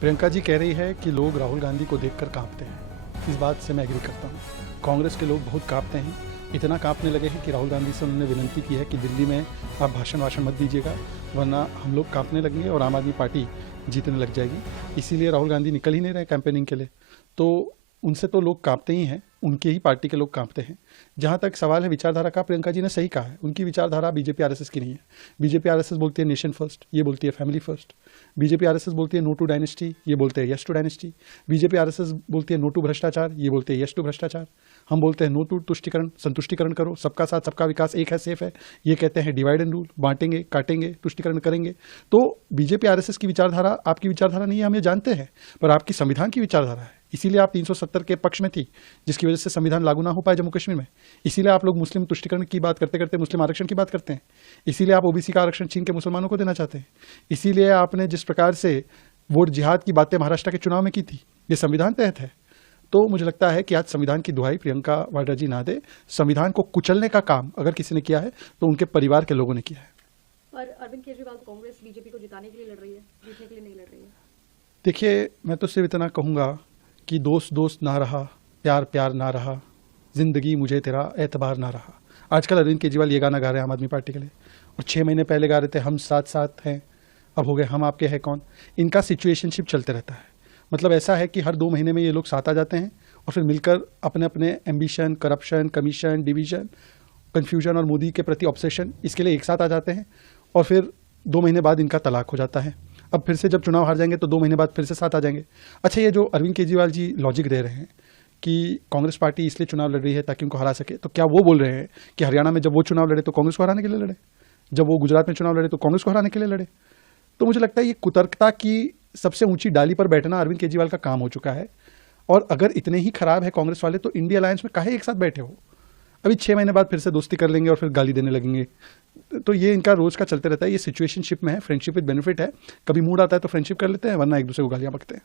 प्रियंका जी कह रही है कि लोग राहुल गांधी को देखकर कांपते हैं। इस बात से मैं एग्री करता हूँ। कांग्रेस के लोग बहुत कांपते हैं, इतना कांपने लगे हैं कि राहुल गांधी से उन्होंने विनती की है कि दिल्ली में आप भाषण मत दीजिएगा, वरना हम लोग कांपने लगेंगे और आम आदमी पार्टी जीतने लग जाएगी। इसीलिए राहुल गांधी निकल ही नहीं रहे कैंपेनिंग के लिए। तो उनसे तो लोग कांपते ही हैं, उनके ही पार्टी के लोग कांपते हैं। जहाँ तक सवाल है विचारधारा का, प्रियंका जी ने सही कहा है, उनकी विचारधारा बीजेपी आरएसएस की नहीं है। बीजेपी आरएसएस बोलती है नेशन फर्स्ट, ये बोलती है फैमिली फर्स्ट। बीजेपी आरएसएस बोलती है नो टू डायनेस्टी, ये बोलते हैं yes to dynasty. BJP RSS बोलती है नो टू भ्रष्टाचार, ये बोलते हैं यस टू भ्रष्टाचार। हम बोलते हैं नो टू तुष्टिकरण, संतुष्टिकरण करो, सबका साथ सबका विकास, एक है सेफ है, ये कहते हैं डिवाइड एंड रूल, बांटेंगे काटेंगे तुष्टिकरण करेंगे। तो बीजेपी आरएसएस की विचारधारा आपकी विचारधारा नहीं है, हम ये जानते हैं, पर आपकी संविधान की विचारधारा है। इसीलिए आप 370 के पक्ष में थी, जिसकी वजह से संविधान लागू ना हो पाए जम्मू कश्मीर में। इसीलिए आप लोग मुस्लिम तुष्टिकरण की बात करते करते मुस्लिम आरक्षण की बात करते हैं। इसीलिए आप ओबीसी का आरक्षण छीन के मुसलमानों को देना चाहते हैं। इसीलिए आपने जिस प्रकार से वोट जिहाद की बातें महाराष्ट्र के चुनाव में की थी, ये संविधान तहत है। तो मुझे लगता है कि आज संविधान की दुहाई प्रियंका वाड्रा जी ना दे। संविधान को कुचलने का काम अगर किसी ने किया है तो उनके परिवार के लोगों ने किया है। और अरविंद केजरीवाल कांग्रेस बीजेपी को जिताने के लिए लड़ रही है, जीतने के लिए नहीं लड़ रही है। देखिए, मैं तो सिर्फ इतना कहूँगा कि दोस्त दोस्त ना रहा, प्यार प्यार ना रहा, जिंदगी मुझे तेरा एतबार ना रहा। आजकल अरविंद केजरीवाल ये गाना गा रहे हैं आम आदमी पार्टी के लिए, और 6 महीने पहले गा रहे थे हम साथ साथ हैं, अब हो गए हम आपके हैं कौन। इनका सिचुएशनशिप चलते रहता है। मतलब ऐसा है कि हर 2 महीने में ये लोग साथ आ जाते हैं और फिर मिलकर अपने अपने ambition, corruption, commission, division, confusion और मोदी के प्रति ऑब्सेशन, इसके लिए एक साथ आ जाते हैं और फिर 2 महीने बाद इनका तलाक हो जाता है। अब फिर से जब चुनाव हार जाएंगे तो 2 महीने बाद फिर से साथ आ जाएंगे। अच्छा, ये जो अरविंद केजरीवाल जी लॉजिक दे रहे हैं कि कांग्रेस पार्टी इसलिए चुनाव लड़ रही है ताकि उनको हरा सके, तो क्या वो बोल रहे हैं कि हरियाणा में जब वो चुनाव लड़े तो कांग्रेस को हराने के लिए लड़े, जब वो गुजरात में चुनाव लड़े तो कांग्रेस को हराने के लिए लड़े? तो मुझे लगता है ये कुतर्कता की सबसे ऊंची डाली पर बैठना अरविंद केजरीवाल का काम हो चुका है। और अगर इतने ही खराब है कांग्रेस वाले तो इंडिया अलायंस में काहे एक साथ बैठे हो? अभी 6 महीने बाद फिर से दोस्ती कर लेंगे और फिर गाली देने लगेंगे। तो ये इनका रोज का चलते रहता है। ये सिचुएशनशिप में है, फ्रेंडशिप विद बेनिफिट है। कभी मूड आता है तो फ्रेंडशिप कर लेते हैं, वरना एक दूसरे को गालियां बकते हैं।